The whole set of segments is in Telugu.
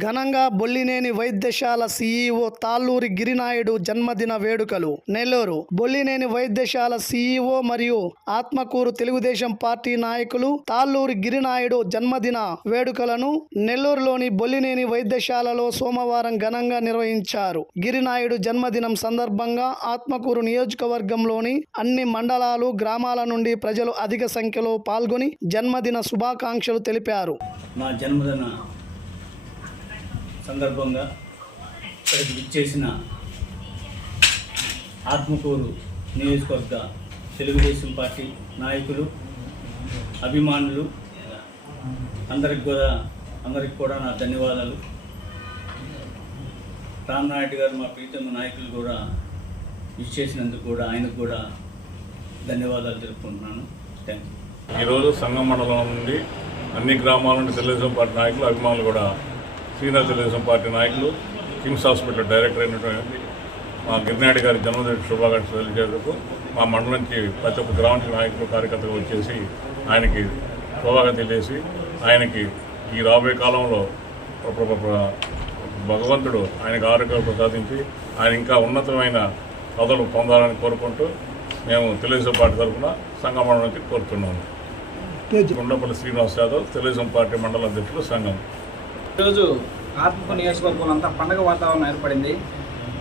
ఘనంగా బొల్లినేని వైద్యశాల సీఈఓ తాళ్ళూరి గిరినాయుడు జన్మదిన వేడుకలు. నెల్లూరు బొల్లినేని వైద్యశాల సీఈఓ మరియు ఆత్మకూరు తెలుగుదేశం పార్టీ నాయకులు తాళ్ళూరి గిరినాయుడు జన్మదిన వేడుకలను నెల్లూరులోని బొల్లినేని వైద్యశాలలో సోమవారం ఘనంగా నిర్వహించారు. గిరినాయుడు జన్మదినం సందర్భంగా ఆత్మకూరు నియోజకవర్గంలోని అన్ని మండలాలు గ్రామాల నుండి ప్రజలు అధిక సంఖ్యలో పాల్గొని జన్మదిన శుభాకాంక్షలు తెలిపారు. జన్మదిన సందర్భంగా ఇక్కడికి విచ్చేసిన ఆత్మకూరు నియోజకవర్గ తెలుగుదేశం పార్టీ నాయకులు అభిమానులు అందరికి కూడా అందరికి కూడా నా ధన్యవాదాలు. రామ్నాయుడు గారు మా ప్రీతమ నాయకులు కూడా విచ్చేసినందుకు కూడా ఆయనకు కూడా ధన్యవాదాలు తెలుపుకుంటున్నాను. థ్యాంక్ యూ ఈరోజు సంఘం మండలం నుండి అన్ని గ్రామాల నుండి తెలుగుదేశం పార్టీ నాయకులు అభిమానులు కూడా సీనియర్ తెలుగుదేశం పార్టీ నాయకులు కిమ్స్ హాస్పిటల్ డైరెక్టర్ అయినటువంటి మా గిరినాయుడు గారి జన్మదిన శుభాకాంక్షలు తెలియజేందుకు మా మండలం నుంచి ప్రతి ఒక్క గ్రామానికి నాయకులు కార్యకర్తలు వచ్చేసి ఆయనకి శుభాకాంక్షలు తెలియజేసి ఆయనకి ఈ రాబోయే కాలంలో భగవంతుడు ఆయనకు ఆరోగ్యాలు ప్రసాదించి ఆయన ఇంకా ఉన్నతమైన పదవులు పొందాలని కోరుకుంటూ మేము తెలుగుదేశం పార్టీ తరఫున సంఘం నుంచి కోరుతున్నాము. గుండపల్లి శ్రీనివాస్ యాదవ్ తెలుగుదేశం పార్టీ మండల అధ్యక్షులు సంఘం. ఈరోజు ఆత్మకు నియోజకవర్గంలో అంతా పండగ వాతావరణం ఏర్పడింది.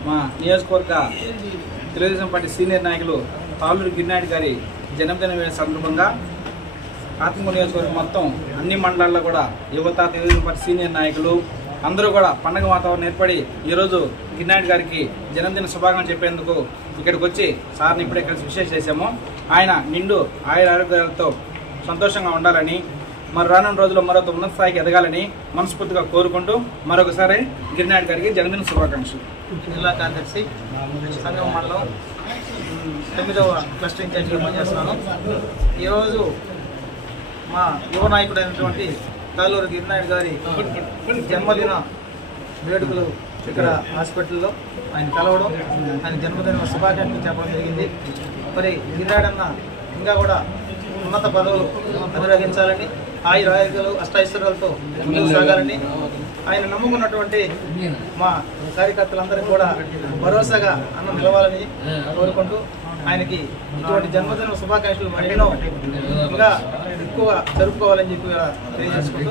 మా నియోజకవర్గ తెలుగుదేశం పార్టీ సీనియర్ నాయకులు తాళూరు గిరినాయుడు గారి జన్మదిన సందర్భంగా ఆత్మకు నియోజకవర్గం మొత్తం అన్ని మండలాల్లో కూడా యువత తెలుగుదేశం పార్టీ సీనియర్ నాయకులు అందరూ కూడా పండగ వాతావరణం ఏర్పడి ఈరోజు గిరినాయుడు గారికి జన్మదిన శుభాకాంక్షలు చెప్పేందుకు ఇక్కడికి వచ్చి సార్ని ఇప్పుడే కలిసి విశేష చేశాము. ఆయన నిండు ఆయుర ఆరోగ్యాలతో సంతోషంగా ఉండాలని మరి రానున్న రోజుల్లో మరొక ఉన్నత స్థాయికి ఎదగాలని మనస్ఫూర్తిగా కోరుకుంటూ మరొకసారి గిరినాయుడు గారికి జన్మదిన శుభాకాంక్షలు. జిల్లా కార్యదర్శి సంఘం మండలం తొమ్మిదవ క్లస్టర్ ఇన్ఛార్జిగా పనిచేస్తున్నాను. ఈరోజు మా యువ నాయకుడైనటువంటి తాలూరు గిరినాయుడు గారి జన్మదిన వేడుకలు ఇక్కడ హాస్పిటల్లో ఆయన కలవడం ఆయన జన్మదిన శుభాకాంక్షలు చెప్పడం జరిగింది. మరి గిరినాడన్న ఇంకా కూడా ఉన్నత పదవులు అధిరోహించాలని ఆయుర ఆరోగ్యాలు అష్టైశ్వర్యాలతో ముందుకు సాగాలని ఆయన నమ్ముకున్నటువంటి మా కార్యకర్తలందరూ కూడా భరోసాగా అన్న నిలవాలని కోరుకుంటూ ఆయనకి ఇటువంటి జన్మదిన శుభాకాంక్షలు మరెన్నో ఇంకా ఎక్కువ జరుపుకోవాలని చెప్పి తెలియజేసుకుంటూ